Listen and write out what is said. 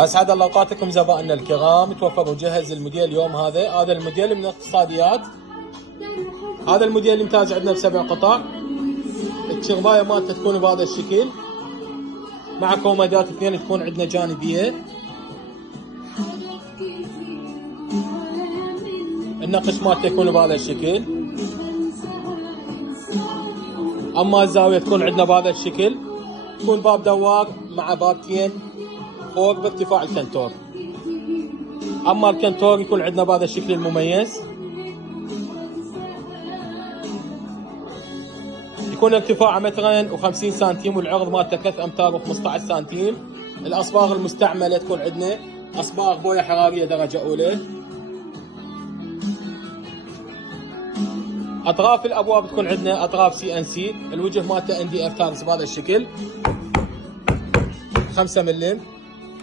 اسعد الله اوقاتكم زبائننا الكرام. توفر وجهز الموديل اليوم. هذا الموديل من الاقتصاديات. هذا الموديل يمتاز عندنا بسبع قطع. الشغبايه مالته تكون بهذا الشكل مع كومادات اثنين تكون عندنا جانبيه. النقش مالته يكون بهذا الشكل. اما الزاويه تكون عندنا بهذا الشكل، تكون باب دوار مع بابتين فوق بارتفاع الكنتور. اما الكنتور يكون عندنا بهذا الشكل المميز، يكون ارتفاعه 2.50 سنتيم والعرض مالته 3 امتار و15 سنتيم. الاصباغ المستعمله تكون عندنا اصباغ بويه حراريه درجه اولى. اطراف الابواب تكون عندنا اطراف CNC. الوجه مالته NDF تايلز بهذا الشكل 5 ملم.